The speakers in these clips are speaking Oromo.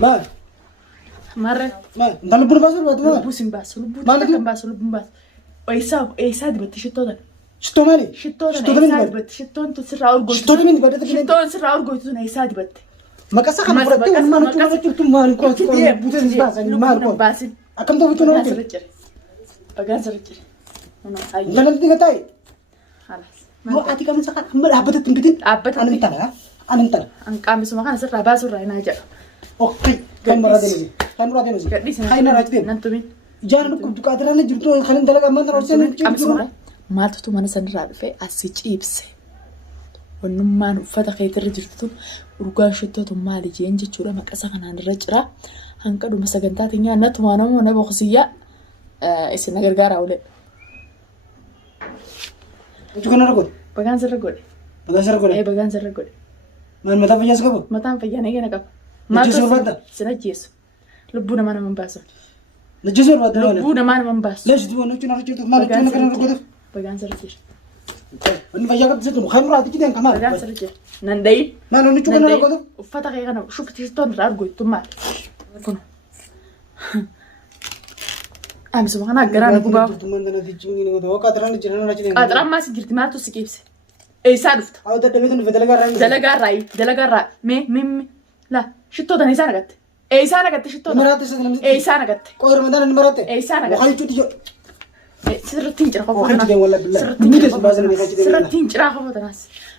ما مرة انت لبون باسل ولا بوسين باس لبون باس لبون باس ايسا دي بتشتو ده شتو مالي شتو ده ايسا دي بت شتو انت سر اورغو شتو من بدت شتو سر اورغو تو ايسا دي بت ما كسا خن فرت ما نتو ما نكو بوتين باس ما نكو باس اكم تو بتو بغان سرجر انا انت قتاي خلاص مو اتي كم سكر هم حبتت انبتين عبت انا متنا انا متنا ان قامس ما كان سر باس راينا جا اوكي كم مرة ديني كم مرة ديني هاي نراجدين ننتمين جانا نكو دكاتره جرتو خلين دلقا ما نروسن قامس ما maaltu mana sanirraa dhufee asii ciibse wannummaan uffata keetirra jirtu urgaa shittootu maali jeen jechuudha maqasa kanaan irra jira hanqadhuma sagantaa teenyaa natuma namoo na boqsiyyaa isin gargaaraa ulee Juga nara god. bagaan sirra godhe bagaan sirra godhe Man mata fayyas qabu. mataan fayyana eegana qaba Najjeesuu barbaadda? sin ajjeesu lubbuu namaa nama hin baasu Najjeesuu barbaadda maali? lubbuu namaa nama hin baasu Lees du'a nuti nara jirtu maali tuuna kana nara godhu. bagaan sirra jira Inni fayyaa qabdi seetu kan muraati kideen kamaa. bagaan sirra jira nan dayin Naannoo nuti kana nara godhu. uffata kee kana shufti shittoon irraa argoytu maali kun Amisuma kana garaan gubaa. Qaxaraan maas jirti maaltu si qibse? Eessaa dhufta? Dalagaa irraa mee la shittoo tan eessaa nagatte? Eessaa nagatte shittoo tan? Eessaa nagatte? Eessaa nagatte? Sirriitti hin cira qofa kanaas. Sirriitti hin cira qofa kanaas.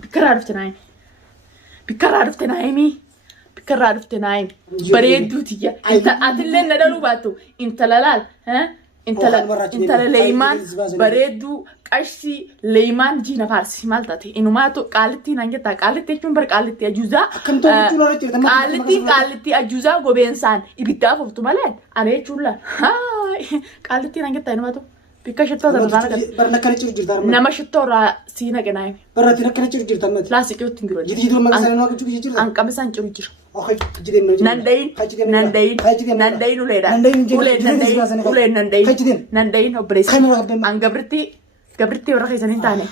Bikkarraa dhufte naayimi. Bikkarraa dhufte naayimi. Bikkarraa dhufte naayimi. Bareedduuti ija. Atillee na dhaluu baattu intala laal. Intala leeyimaan bareedduu qarshii leeyimaan jiina faarsi maal taate inumaatu qaalittiin hanga taa qaalitti jechuun bar qaalitti ajuuzaa qaalitti ajuuzaa gobeensaan ibiddaa fuftu malee ana jechuun laal qaalittiin hanga taa inumaatu bikka shittoo sana nama shittoo irraa siina ganaayime. Barraatti akkana jiru jirta ammatti. Laasikii wajjin jiru. Jiddu maqaan waan jiru jirta. Hanqamisaan jiru jira. Nandayin uleedhaan. Nandayin obboleessa. An gabrittii warra keessan hin taane.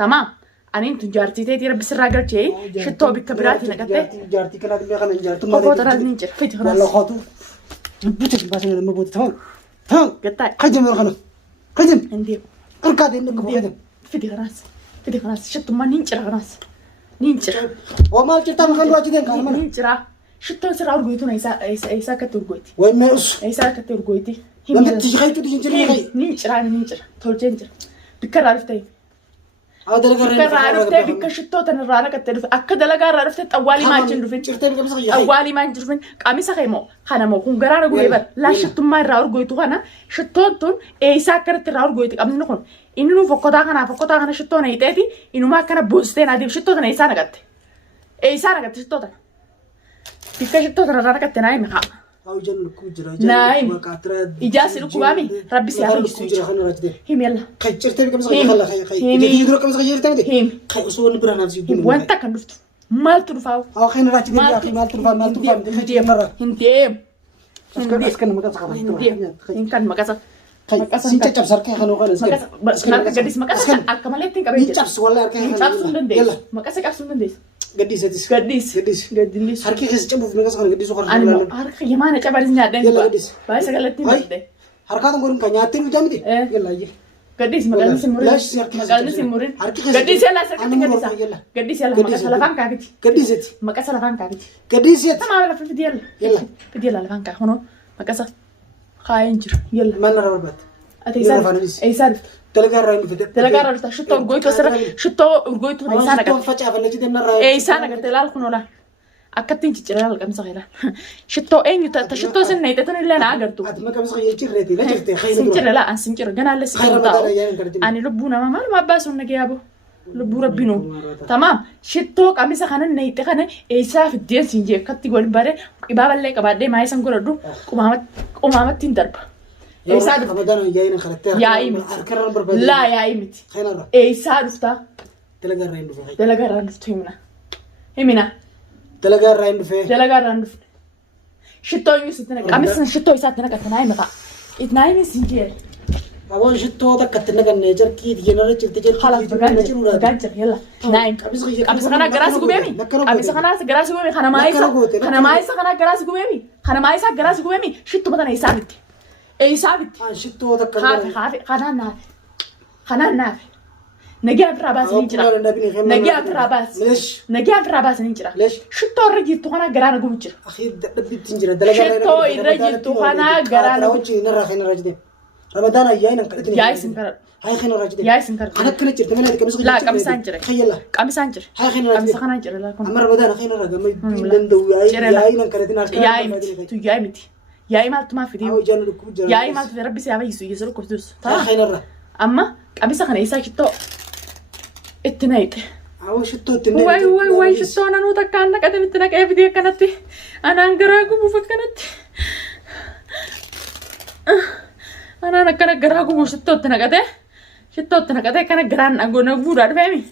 Tamaam. Aniin tun jaartii ta'eetii rabbi sirraa galchee shittoo bikka biraatii naqattee. Jaartii kanaa illee kana hin jaartu. Qophoo taraa ni jira. Fiti kanaas. Wallaahi buute baasanii nama booda ta'an. Gattaa. Kajjam yoo kana. Kajjam. Hindeemu. Harkaatee inni qabu. Fiti kanaas. Shittummaa ni jira kanaas. Ni jira. Maal jirtaa maqaan duraa jiteen kaana mana. Ni jira. Shittoon sirraa urgoytuun eessaa akkatti urgoyti. Waymee usu. Eessaa akkatti urgoyti. Namatti shaqaytuuti hin jirre. Ni jira. Tolchee hin jira. Bikka irraa dhuftee. Dalagaa irraa dhuftee bikka shittoo tan irraa naqattee dhufe akka dalagaa irraa dhuftee xawwaalii maa hin dhufin. Xawwaalii maa hin dhufin qaamisa kee moo kana moo kun garaana gubee bara laa shittummaa irraa urgoytu kana shittoon tun eessaa akkatti irraa urgoyti qabni kun inni nu fokkotaa kana shittoon hiiteeti inumaa akkana boostee naatiif shittoo tana eessaa naqatte. Eessaa naqatte shittoo tana. Bikka shittoo tana irraa naqatte naa himi haa. Naim. Ijaasi dhukubaami rabbi si haa hiisu jira. Himi yalla. Himi. Wanta kan dhuftu. Maaltu dhufaa? Hin deemu. Hin kan maqasa. Maqasa akka malee ittiin qabee jira. Cabsuu hin dandeessu. Maqasa cabsuu hin dandeessu. Gaddiis. Harki keessa cabuuf maqasa kana gaddiisuu kan Ani harka yamaana cabanis nyaadhaan qaba. Baay'ee sagalatti hin danda'e. Harkaan kun kan nyaattee nu jaamite. Gaddiis maqaan simurin. Gaddiis yaalaa sarkatti gaddisa. Gaddiis yaalaa maqasa lafaan kaakiti. Gaddiisetti. Maqasa lafaan kaakiti. Gaddiisetti. Tamaa lafa fidi yalla. Fidi yalla lafaan kaa kunoo maqasa kaayeen jiru yalla. Maal nara barbaadde? Ati eessaa dhufte? Dalagaa irraa dhufta. Shittoo urgoytuu asirra shittoo urgoytuu eessaa naqatte. Eessaa naqatte laal kunoo laal. Akkattiin cicciree laal qamisa keelaan. Shittoo eenyu ta'e shittoo sin neetetan illee na agartu. Sincire laa an sincire ganaallee si jiru taa'u. Ani lubbuu nama maaluma abbaa sun nagee yaaboo. Lubbuu rabbinuu. Tamaam shittoo qamisa kana neete kana eessaa fiddeen siin jee akkatti wal bare qibaaballee qabaadhee maayee san godhadhu qumaamatti hin darba. Eessaa dhufta? Yaa'ii miti. Laa yaa'ii miti. Eessaa dhufta? Dalagaa irraa dhuftu himina. Dalagaa irraa hin dhufee. Shittoo iyyuu sitti naqa. Qamisa shittoo isaatti naqatte naa himi ta'a. Naa himi siin jee. أول شيء تودا كتنا كنا جركي تجينا رجل خلاص بقانجر يلا نايم قميص خنا جراس قومي قميص خنا جراس قومي خنا مايسا خنا جراس قومي خنا مايسا جراس قومي شتو بدنا يسابت اي سابت شيء تودا كنا خافي خنا ناف نجي أفراباس نيجرا نجي أفراباس نيجرا ليش شتو الرجل تخنا جرانا قومي أخي دبي تنجرا دلقا شتو الرجل تخنا جرانا قومي نرى خينا رجدين رمضان أيام نكردني يا سنكر هاي خينا رجدين يا سنكر أنا كنا جرت من هذا كمسك لا كم سانجر خيلا كم سانجر هاي خينا رجدين كم سخنا جرا لا كم أمر رمضان خينا رجع ما يبندو ياي نكردين يا متي يا ما تما في ديو يا ما في ربي سيابا يسوع كردوس هاي خينا رجع أما كم سخنا يساك تو التنايت أول شيء تو التنايت واي شتو أنا نوتا كأنك كده بتناك أي فيديو كانت أنا أنقراكم وفكنت أنا نكنا جراكم وشتو تناكده شتو تناكده كنا جران أقول نقول أرفعمي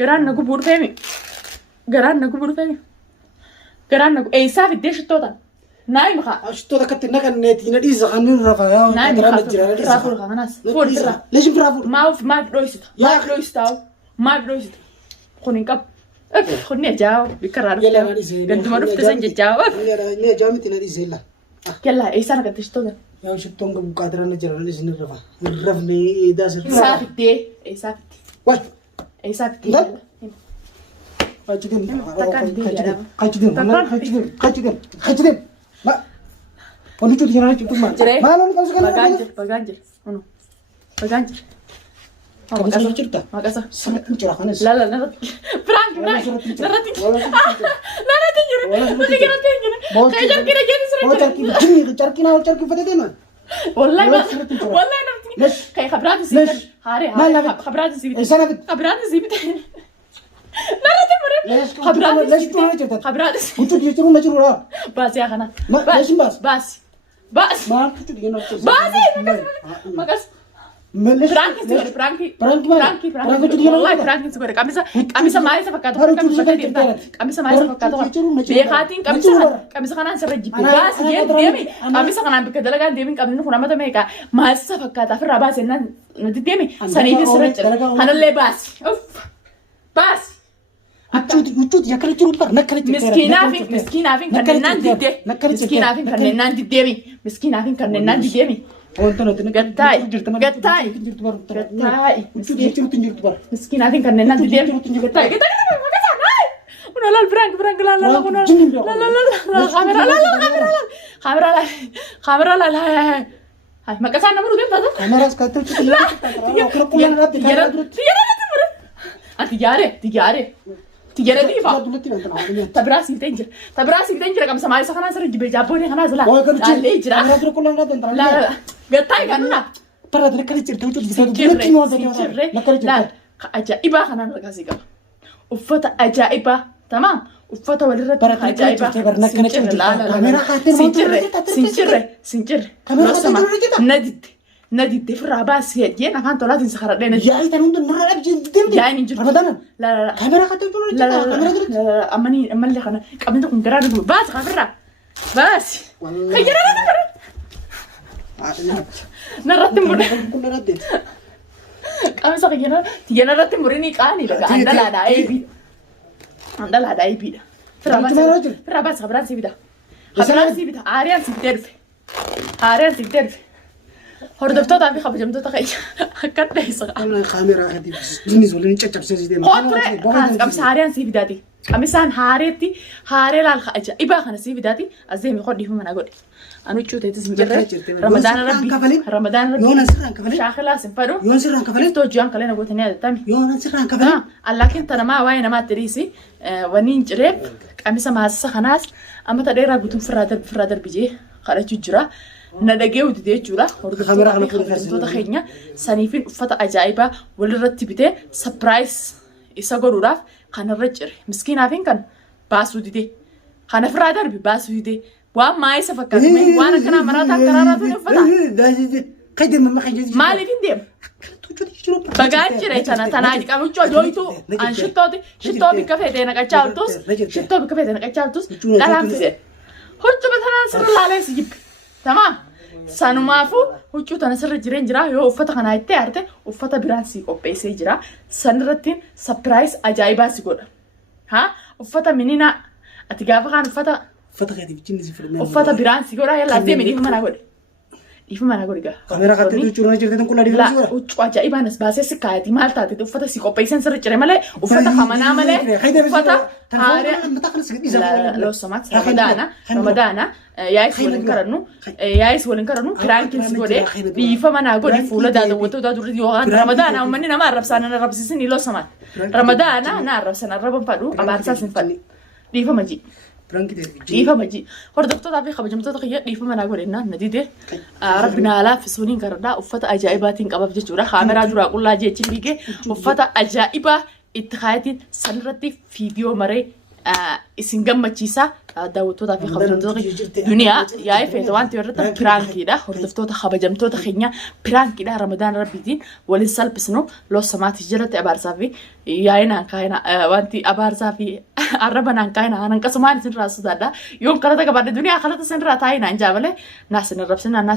جران نقول فهمي جران نقول فهمي جران نقول أي سافي ديش شتو ده نايم خا شتو ده كتنا كنا تينا دي زخانين رفايا نايم خا رافور خا ناس فور برا ليش برافور ما برويست ما برويست أو ما برويست خوني كاب خوني جاو بكرر قد ما رفت زنج جاو لا جامي تينا دي زيلا يلا أي سنة كنت شتو ده يا شتو نقول قادرنا جرالي سن الرفا الرفني إذا سر سافي دي أي سافي واي أي سافي دي خاجدين ما ونجود هنا نجود ما ما لون كذا بغانجر أنو بغانجر كذا شرطة ما كذا سنت مجرا خلاص لا فرانك لا والله ما والله نرتني كي خبرات الزبدة هاري خبرات الزبدة خبرات الزبدة ليش خبرات وجود يجرون مجرورا بس يا خنا ليش بس ما وجود هنا ما قص ملش فرانكي والله فرانكي سوبر كاميسا ما يسا فكاتو كاميسا ما يسا فكاتو بيخاتين كاميسا خنا سرجي بس ديمي كاميسا خنا بكدلغان ديمي كامينو خنا متى ميكا ما يسا فكاتا في راباس ان نديمي سنيدي سرج انا اللي بس وجود يا كل جروب نكرت مسكينة فين كننان ديدي مسكينة فين كننان ديدي مسكينة فين كننان ديدي قتاي مسكينة فين كننان ديدي قتاي لا البرانك لا خامرة لا هاي ما كسرنا مرو دم تازا خامرة سكتة تجارة ديفا تبراسي تنجر كم سماي سخنا سر جبي جابوني خنا زلا لا ليه جرا لا قطعي كنا ترى ذلك لا عجائبة خنا نركزيكا وفتا عجائبة تمام وفتا ولرت عجائبة سنجر لو سما نديت في الراباس يجينا كان طلعت نسخر لنا يا تنون نرى أبجد يا نجر رمضان لا كاميرا خاطر لا أماني اللي خنا قبل تكون قرار بس خبرة بس خيرنا نرتب مرة كنا ردين kami sa kanya na tiyan na natin mo rin ikani daga andala na aibi andala na aibi Firabas habran sibida Arian sibterfe hordoftoota fi kabajamtoota kayya akkadha isa ana kamera hadi jinis wala ni chachap sezi de qotre kamsa Arian sibidati kamisaan haareetti haaree laal khaja iba khana sibidati azemi qodhi humana godi anu chuute tismjere Ramadan rabbi yona sirran kafale shakhila sinfado yona sirran kafale to jian kalena gotani adami yona sirran kafale allakin tanama wayna ma trisi wanin jire kamisa maasa khanas amma tadera gutun fradar bije kharaju jira nadageu dide jura hordoftoota kenya sanifin ufata ajaiba walirratti bite surprise isa goduraaf kanarra jire miskiinaafin kan baasu dide kana fradar bi baasu dide waan maayisa fakkaatu waan kana marata kararatu ufata qaydin ma xajid maalifin deem bagaan jire tanaaji qabucho doitu an shitto bi kafete naqachaaltus dhalaan fide hojja batanan sirra laalee sijib tamam Sanumaafu huccuu tana sirra jireen jira yoo uffata kana itti aarte uffata biraan si qopheessee jira sanirratti surprise ajaa'ibaa si godha ha uffata minina ati gaafa kaan uffata biraan si godha yalla deemi dhiifama naa godhe dhiifama naa godhe gaa kameeraa kattee huccuu na jirte tan kulla dhiifama si godha huccuu ajaa'ibaan as baasee si kaayati maal taate uffata si qopheessan sirra jire malee uffata hamanaa malee uffata لو سمعت رمضان يايس ولن كرنو كرانكين سيقولي بيفهم أنا أقولي فولا دا دوتو دا دوري يوغان رمضان أو مني ما أعرف سنة رب سيسني لو سمعت رمضان أنا أعرف سنة رب فادو أبار ساسن فادي بيفهم أجي بيفهم أجي هردكتو تابي خبجمتو تخيل بيفهم أنا أقولي إنه نديده ربنا لا في سونين كردا وفتا أجائباتين كباب جتورا خامرا جورا قول لا جيتشي بيجي وفتا أجائبة اتخاذتي سنرتي فيديو مري اسنجم ماتشيسا داوتو تافي خبرتو دنيا يا فيت وانت ورتا برانكي ده هردفتو تخبجمتو تخينيا برانكي ده رمضان ربيدين ولسال بسنو لو سمعت جرت ابار صافي يا انا كاينا وانتي ابار صافي عربنا كاينا انا كسمان سن راس دادا يوم قرata بعد الدنيا خلت سن راتاينا انجابله ناس نربسنا ناس